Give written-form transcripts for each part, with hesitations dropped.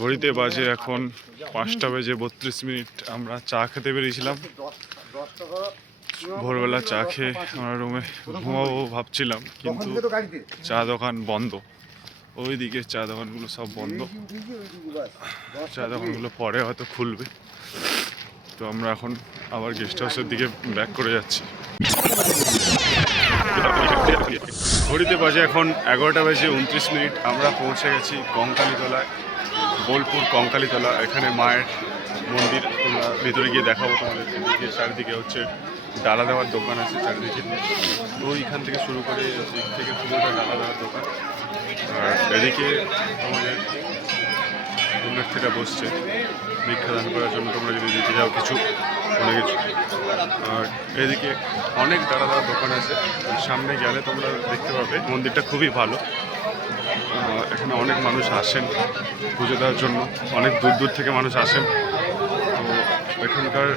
ঘড়িতে বাজে এখন 5:32। আমরা চা খেতে বেরিয়েছিলাম। ভোরবেলা চা খেয়ে আমরা রুমে ঘুমাবো ভাবছিলাম, কিন্তু চা দোকান বন্ধ। ওইদিকে চা দোকানগুলো সব বন্ধ। চা দোকানগুলো পরে হয়তো খুলবে। তো আমরা এখন আবার গেস্ট হাউসের দিকে ব্যাক করে যাচ্ছি। ঘড়িতে বাজে এখন 11:29। আমরা পৌঁছে গেছি কঙ্কালীতলায়, বোলপুর কঙ্কালীতলা। এখানে মায়ের মন্দির, তোমরা ভিতরে গিয়ে দেখাবো তোমাদের। এদিকে চারিদিকে হচ্ছে ডালা দেওয়ার দোকান আছে চারিদিকে। তো ওইখান থেকে শুরু করে দিক থেকে পুরোটা ডালা দেওয়ার দোকান। আর এদিকে তোমাদের পুণ্যার্থীরা বসছে ভিক্ষাদান করার জন্য, তোমরা যদি দিতে যাও কিছু, অনেক কিছু। আর এদিকে অনেক ডালা দেওয়ার দোকান আছে। সামনে গেলে তোমরা দেখতে পাবে মন্দিরটা খুবই ভালো। এখানে অনেক মানুষ আসেন পুজো দেওয়ার জন্য, অনেক দূর দূর থেকে মানুষ আসেন। তো এখানকার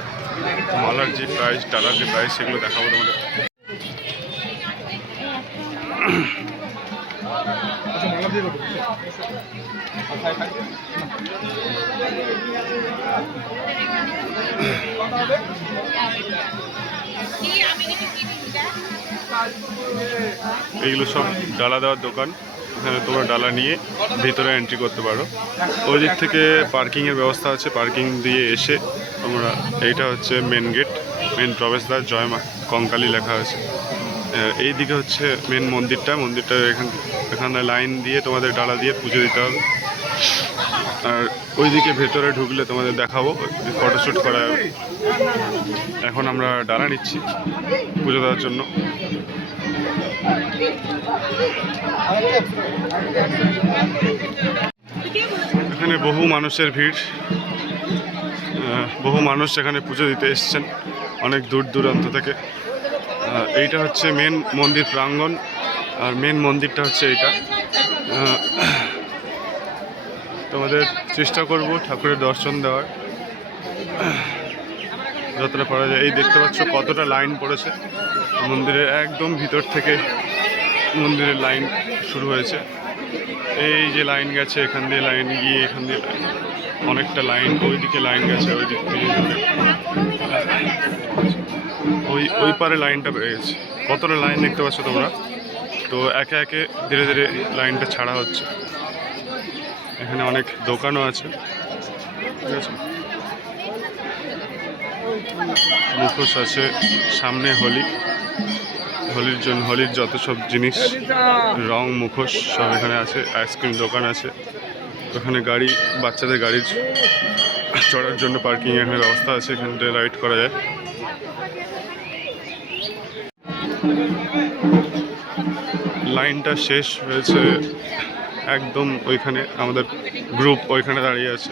মালার যে প্রাইস, ডালার যে প্রাইস, সেগুলো দেখাবো তোমাদের। এইগুলো সব ডালা দেওয়ার দোকান। এখানে তোমরা ডালা নিয়ে ভিতরে এন্ট্রি করতে পারো। ওই দিক থেকে পার্কিংয়ের ব্যবস্থা আছে, পার্কিং দিয়ে এসে তোমরা, এইটা হচ্ছে মেন গেট, মেন প্রবেশদ্বার, জয় মা কঙ্কালী লেখা আছে। এই দিকে হচ্ছে মেন মন্দিরটা। এখানে লাইন দিয়ে তোমাদের ডালা দিয়ে পুজো দিতে হবে। আর ওইদিকে ভেতরে ঢুকলে তোমাদের দেখাবো, ফটোশ্যুট করা যাবে। এখন আমরা ডালা নিচ্ছি পুজো দেওয়ার জন্য। এখানে বহু মানুষের ভিড়, বহু মানুষ এখানে পুজো দিতে এসছেন অনেক দূর দূরান্ত থেকে। এইটা হচ্ছে মেন মন্দির প্রাঙ্গণ, আর মেন মন্দিরটা হচ্ছে এইটা। তোমাদের চেষ্টা করব ঠাকুরের দর্শন দেওয়ার যতটা পারা যায়। এই দেখতে পাচ্ছ কতটা লাইন পড়েছে মন্দিরের একদম ভিতর থেকে। মন্দিরের লাইন শুরু হয়েছে, এই যে লাইন গেছে, এখান দিয়ে লাইন গিয়ে এখান দিয়ে অনেকটা লাইন, ওইদিকে লাইন গেছে, ওই দিক থেকে ওই পারে লাইনটা বেড়ে গেছে। কতটা লাইন দেখতে পাচ্ছ তোমরা। তো একে একে ধীরে ধীরে লাইনটা ছাড়া হচ্ছে। এখানে অনেক দোকানও আছে, ঠিক আছে। মুখোশ আছে, সামনে হোলির যত সব জিনিস, রং, মুখোশ সব এখানে আছে। আইসক্রিম দোকান আছে। ওখানে গাড়ি, বাচ্চাদের গাড়ি চড়ার জন্য পার্কিং এখানে ব্যবস্থা আছে, এখানটা রাইড করা যায়। লাইনটা শেষ হয়েছে একদম ওইখানে, আমাদের গ্রুপ ওইখানে দাঁড়িয়ে আছে।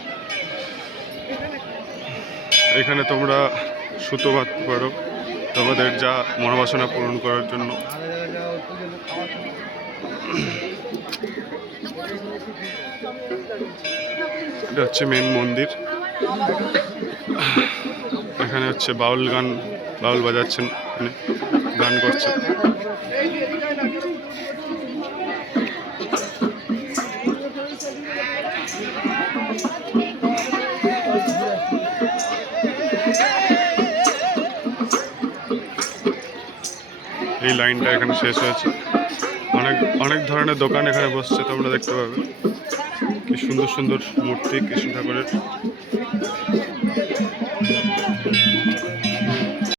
এখানে তোমরা সুতো বাঁধতে পারো তোমাদের যা মনোবাসনা পূরণ করার জন্য। এটা হচ্ছে মেন মন্দির। এখানে হচ্ছে বাউল বাজাচ্ছেন, গান করছেন। এই লাইনটা এখানে শেষ হয়েছে। অনেক ধরনের দোকান এখানে বসছে, তোমরা দেখতে পাবে। কি সুন্দর সুন্দর মূর্তি কৃষ্ণ ঠাকুরের।